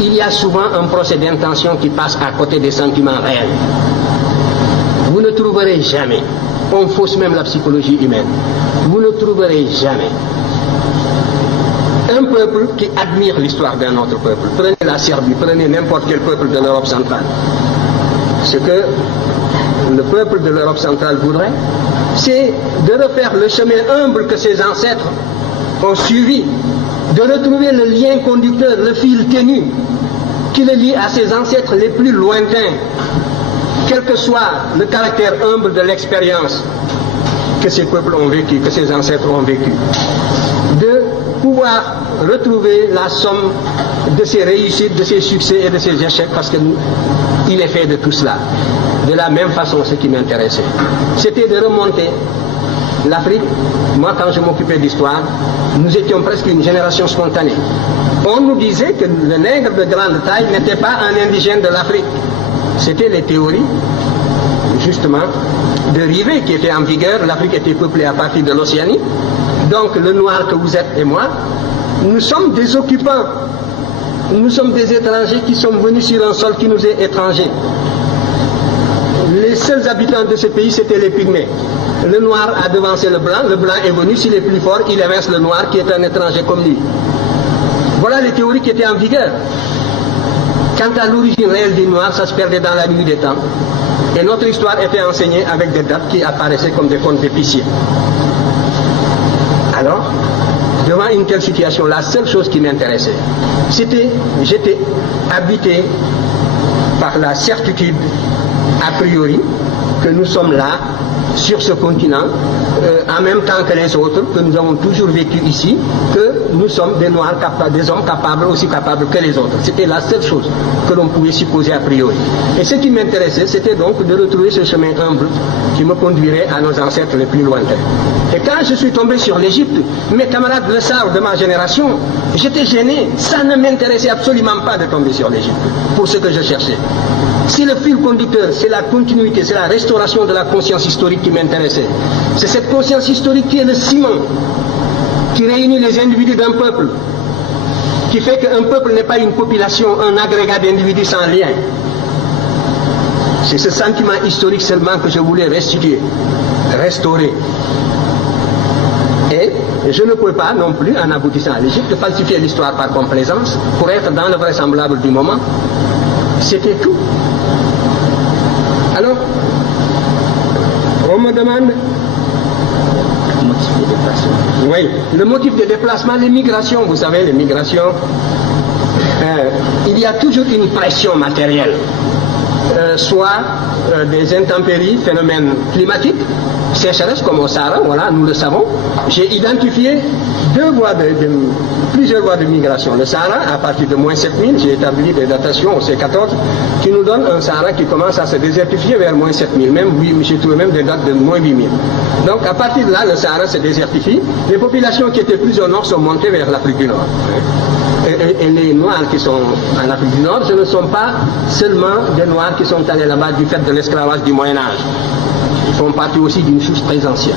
il y a souvent un procès d'intention qui passe à côté des sentiments réels. Vous ne trouverez jamais, on fausse même la psychologie humaine, vous ne trouverez jamais un peuple qui admire l'histoire d'un autre peuple. Prenez la Serbie, prenez n'importe quel peuple de l'Europe centrale. Ce que le peuple de l'Europe centrale voudrait, c'est de refaire le chemin humble que ses ancêtres ont suivi, de retrouver le lien conducteur, le fil ténu qui le lie à ses ancêtres les plus lointains, quel que soit le caractère humble de l'expérience que ces peuples ont vécu, que ces ancêtres ont vécu. De pouvoir retrouver la somme de ses réussites, de ses succès et de ses échecs, parce qu'il est fait de tout cela. De la même façon, ce qui m'intéressait, c'était de remonter l'Afrique. Moi, quand je m'occupais d'histoire, nous étions presque une génération spontanée. On nous disait que le nègre de grande taille n'était pas un indigène de l'Afrique. C'était les théories, justement, de Rivet qui étaient en vigueur. L'Afrique était peuplée à partir de l'Océanie. Donc, le noir que vous êtes et moi, nous sommes des occupants. Nous sommes des étrangers qui sont venus sur un sol qui nous est étranger. Les seuls habitants de ce pays, c'était les Pygmées. Le noir a devancé le blanc est venu, s'il est plus fort, il évince le noir qui est un étranger comme lui. Voilà les théories qui étaient en vigueur. Quant à l'origine réelle du noir, ça se perdait dans la nuit des temps. Et notre histoire était enseignée avec des dates qui apparaissaient comme des contes d'épicier. Alors, devant une telle situation, la seule chose qui m'intéressait, c'était, j'étais habité par la certitude, a priori, que nous sommes là, sur ce continent, en même temps que les autres, que nous avons toujours vécu ici, que nous sommes des noirs capables, des hommes capables, aussi capables que les autres. C'était la seule chose que l'on pouvait supposer a priori. Et ce qui m'intéressait, c'était donc de retrouver ce chemin humble qui me conduirait à nos ancêtres les plus lointains. Et quand je suis tombé sur l'Égypte, mes camarades le savent de ma génération, j'étais gêné. Ça ne m'intéressait absolument pas de tomber sur l'Égypte pour ce que je cherchais. Si le fil conducteur, c'est la continuité, c'est la restauration de la conscience historique qui m'intéressait. C'est cette conscience historique qui est le ciment, qui réunit les individus d'un peuple, qui fait qu'un peuple n'est pas une population, un agrégat d'individus sans lien. C'est ce sentiment historique seulement que je voulais restituer, restaurer. Et je ne pouvais pas non plus, en aboutissant à l'Égypte, falsifier l'histoire par complaisance, pour être dans le vraisemblable du moment. C'était tout. Alors, on me demande... Oui, le motif de déplacement, les migrations, vous savez, les migrations, il y a toujours une pression matérielle, soit des intempéries, phénomènes climatiques, sécheresse comme au Sahara, voilà, nous le savons. J'ai identifié plusieurs voies de migration. Le Sahara, à partir de moins 7000, j'ai établi des datations au C14 qui nous donnent un Sahara qui commence à se désertifier vers moins 7000, même, oui, j'ai trouvé même des dates de moins 8000. Donc à partir de là, le Sahara se désertifie. Les populations qui étaient plus au nord sont montées vers l'Afrique du Nord. Et les Noirs qui sont en Afrique du Nord, ce ne sont pas seulement des Noirs qui sont allés là-bas du fait de l'esclavage du Moyen-Âge. Ils font partie aussi d'une souche très ancienne.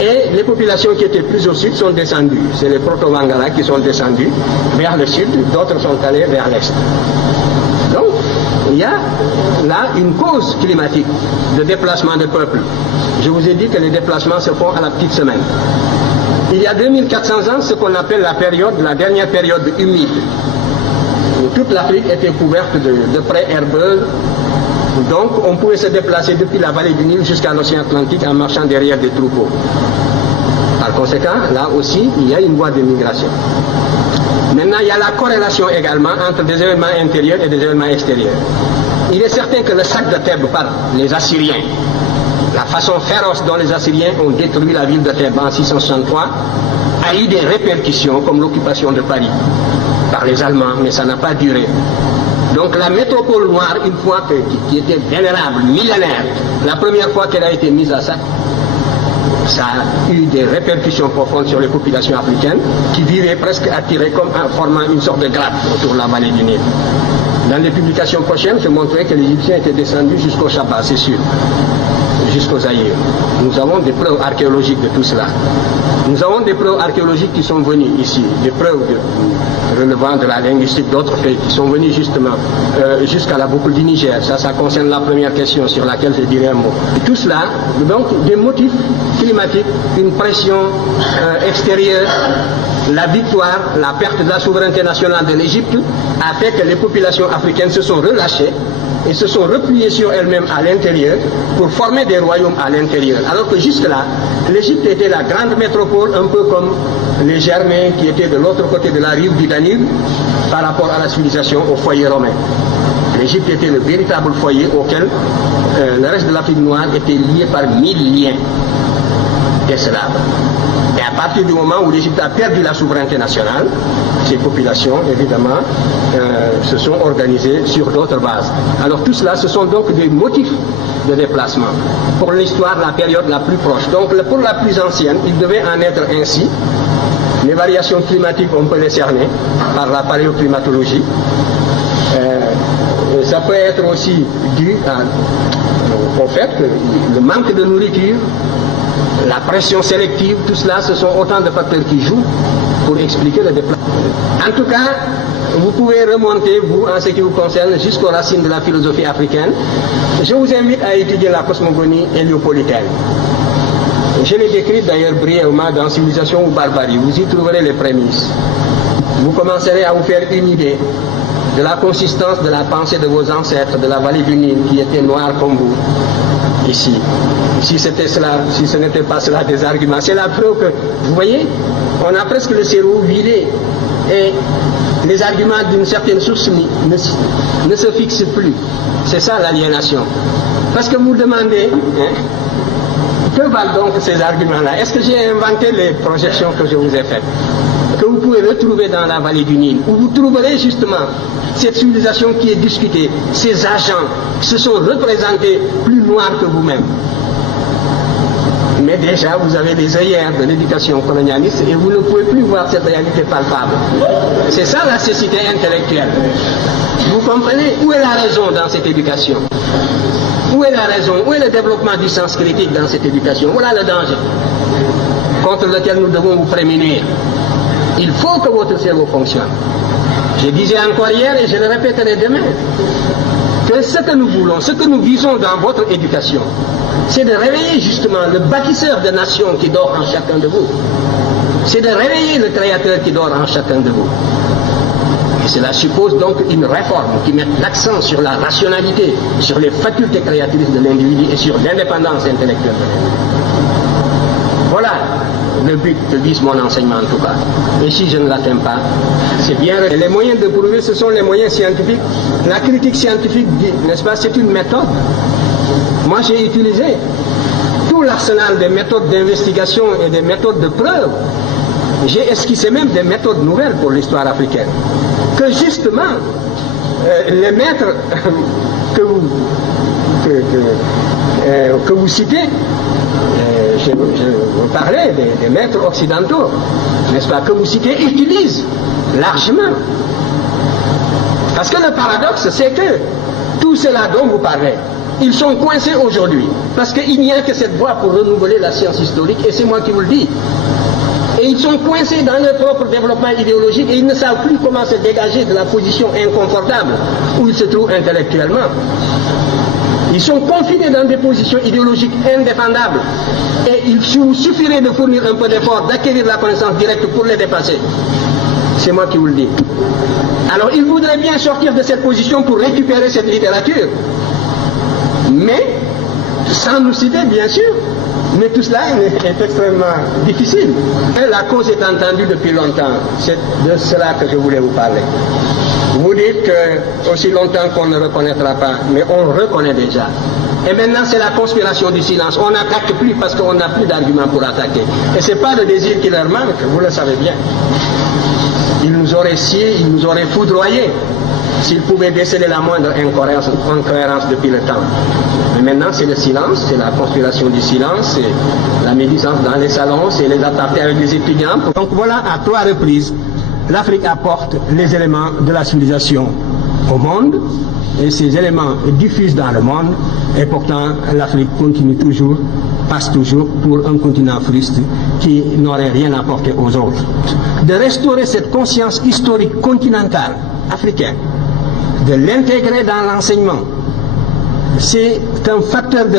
Et les populations qui étaient plus au sud sont descendues. C'est les Proto-Wangara qui sont descendus vers le sud, d'autres sont allés vers l'est. Donc, il y a là une cause climatique de déplacement de peuples. Je vous ai dit que les déplacements se font à la petite semaine. Il y a 2400 ans, ce qu'on appelle la dernière période humide, où toute l'Afrique était couverte de prés herbeuses. Donc, on pouvait se déplacer depuis la vallée du Nil jusqu'à l'océan Atlantique en marchant derrière des troupeaux. Par conséquent, là aussi, il y a une voie de migration. Maintenant, il y a la corrélation également entre des événements intérieurs et des événements extérieurs. Il est certain que le sac de Thèbes par les Assyriens, la façon féroce dont les Assyriens ont détruit la ville de Thèbes en 663, a eu des répercussions comme l'occupation de Paris par les Allemands, mais ça n'a pas duré. Donc la métropole noire, une fois qui était vénérable, millénaire, la première fois qu'elle a été mise à sac, ça a eu des répercussions profondes sur les populations africaines qui vivaient presque attirées comme en formant une sorte de grappe autour de la vallée du Nil. Dans les publications prochaines, je montrerai que les Égyptiens étaient descendus jusqu'au Chaba, c'est sûr, jusqu'aux Zaïre. Nous avons des preuves archéologiques de tout cela. Nous avons des preuves archéologiques qui sont venues ici, des preuves relevant de la linguistique d'autres pays qui sont venues justement jusqu'à la boucle du Niger. Ça concerne la première question sur laquelle je dirai un mot. Tout cela, donc des motifs climatiques, une pression extérieure, la victoire, la perte de la souveraineté nationale de l'Égypte a fait que les populations africaines se sont relâchées et se sont repliées sur elles-mêmes à l'intérieur pour former des royaumes à l'intérieur. Alors que jusque-là, l'Égypte était la grande métropole, un peu comme les Germains qui étaient de l'autre côté de la rive du Danube par rapport à la civilisation, au foyer romain. L'Égypte était le véritable foyer auquel le reste de l'Afrique noire était lié par 1000 liens d'esclaves. Et à partir du moment où l'Égypte a perdu la souveraineté nationale, ces populations, évidemment, se sont organisées sur d'autres bases. Alors tout cela, ce sont donc des motifs de déplacement. Pour l'histoire, la période la plus proche. Donc pour la plus ancienne, il devait en être ainsi. Les variations climatiques, on peut les cerner par la paléoclimatologie. Ça peut être aussi dû au fait que le manque de nourriture, la pression sélective, tout cela, ce sont autant de facteurs qui jouent pour expliquer le déplacement. En tout cas, vous pouvez remonter, vous, en ce qui vous concerne, jusqu'aux racines de la philosophie africaine. Je vous invite à étudier la cosmogonie héliopolitaine. Je l'ai décrite d'ailleurs brièvement dans Civilisation ou Barbarie. Vous y trouverez les prémices. Vous commencerez à vous faire une idée de la consistance de la pensée de vos ancêtres de la vallée du Nil qui étaient noirs comme vous. Ici. Si c'était cela, si ce n'était pas cela des arguments, c'est la preuve que, vous voyez, on a presque le cerveau vidé et les arguments d'une certaine source ne se fixent plus. C'est ça l'aliénation. Parce que vous demandez, que valent donc ces arguments-là? Est-ce que j'ai inventé les projections que je vous ai faites, que vous pouvez retrouver dans la vallée du Nil, où vous trouverez justement cette civilisation qui est discutée, ces agents qui se sont représentés plus noirs que vous-même. Mais déjà, vous avez des œillères de l'éducation colonialiste et vous ne pouvez plus voir cette réalité palpable. C'est ça la cécité intellectuelle. Vous comprenez? Où est la raison dans cette éducation? Où est la raison? Où est le développement du sens critique dans cette éducation? Voilà le danger contre lequel nous devons vous prémunir. Il faut que votre cerveau fonctionne. Je disais encore hier et je le répéterai demain, que ce que nous voulons, ce que nous visons dans votre éducation, c'est de réveiller justement le bâtisseur de nations qui dort en chacun de vous. C'est de réveiller le créateur qui dort en chacun de vous. Et cela suppose donc une réforme qui mette l'accent sur la rationalité, sur les facultés créatrices de l'individu et sur l'indépendance intellectuelle de l'individu. Voilà le but que vise mon enseignement en tout cas. Et si je ne l'atteins pas, c'est bien. Et les moyens de prouver, ce sont les moyens scientifiques. La critique scientifique, n'est-ce pas, c'est une méthode. Moi, j'ai utilisé tout l'arsenal des méthodes d'investigation et des méthodes de preuve. J'ai esquissé même des méthodes nouvelles pour l'histoire africaine. Que justement, les maîtres que vous citez, je vous parlais des maîtres occidentaux, n'est-ce pas, que vous citez, utilisent largement. Parce que le paradoxe, c'est que tout cela dont vous parlez, ils sont coincés aujourd'hui. Parce qu'il n'y a que cette voie pour renouveler la science historique, et c'est moi qui vous le dis. Et ils sont coincés dans leur propre développement idéologique et ils ne savent plus comment se dégager de la position inconfortable où ils se trouvent intellectuellement. Ils sont confinés dans des positions idéologiques indéfendables. Et il suffirait de fournir un peu d'effort, d'acquérir la connaissance directe pour les dépasser. C'est moi qui vous le dis. Alors ils voudraient bien sortir de cette position pour récupérer cette littérature. Mais, sans nous citer bien sûr, mais tout cela est extrêmement difficile. Et la cause est entendue depuis longtemps. C'est de cela que je voulais vous parler. Vous dites que aussi longtemps qu'on ne reconnaîtra pas, mais on reconnaît déjà. Et maintenant c'est la conspiration du silence. On n'attaque plus parce qu'on n'a plus d'arguments pour attaquer. Et ce n'est pas le désir qui leur manque, vous le savez bien. Ils nous auraient sciés, ils nous auraient foudroyés s'ils pouvaient déceler la moindre incohérence depuis le temps. Mais maintenant c'est le silence, c'est la conspiration du silence, c'est la médisance dans les salons, c'est les attaques avec les étudiants. Donc voilà, à 3 reprises, l'Afrique apporte les éléments de la civilisation au monde, et ces éléments diffusent dans le monde, et pourtant l'Afrique continue toujours, passe toujours pour un continent frustré qui n'aurait rien apporté aux autres. De restaurer cette conscience historique continentale africaine, de l'intégrer dans l'enseignement, c'est un facteur de